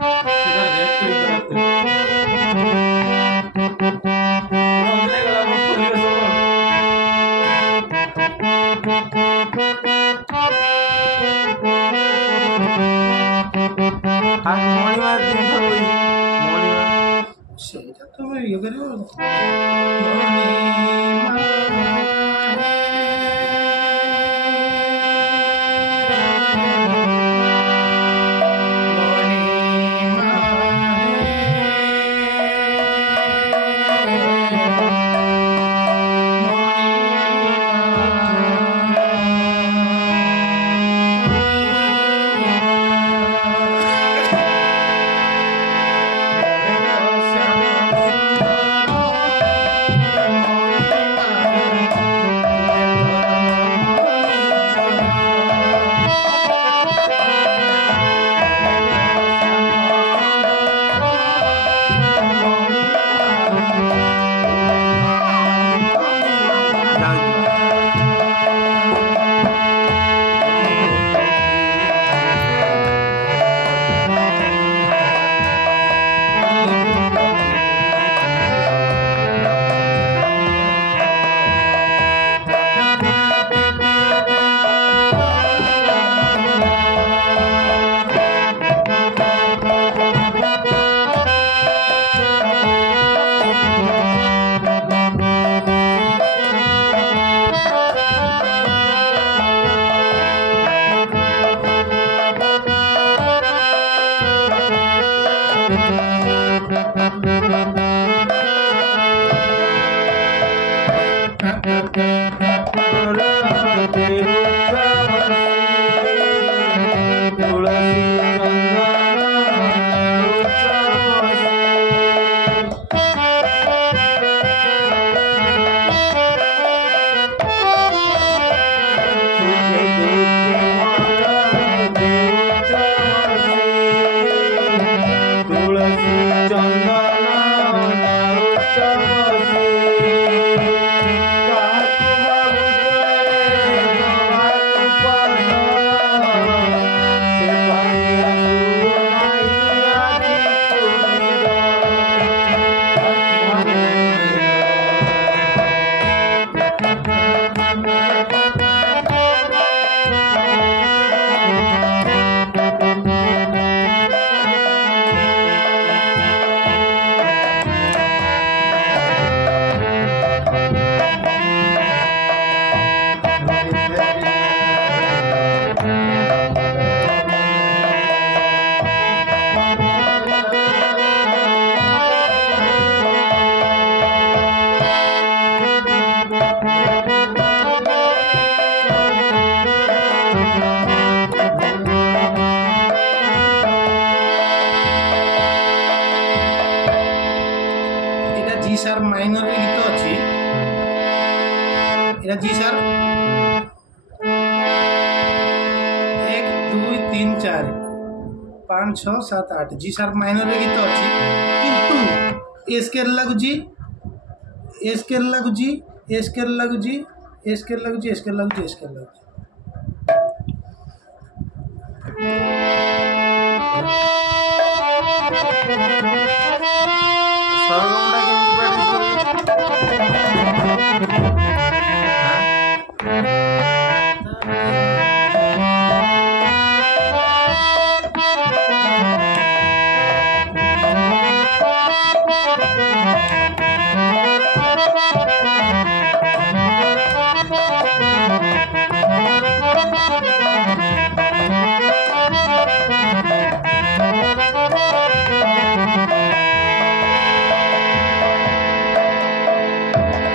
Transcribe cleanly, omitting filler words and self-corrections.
সেটা রেড করে করতে নজরে গলা খুলিও সব আর মণিমার দিন থাকবে মণিমা সেটা তো ইয়ে করিব জি সার মাইনরের গীত আছে এটা জি সার 1 2 3 4 5 6 7 8 জি সার মাইনরের গীত আছে কিন্তু এ স্কেল লাগুজি এ স্কেল লাগুজি এ স্কেল লাগুজি এ স্কেল লাগুজি এ স্কেল লাগুজি এ স্কেল লাগুজি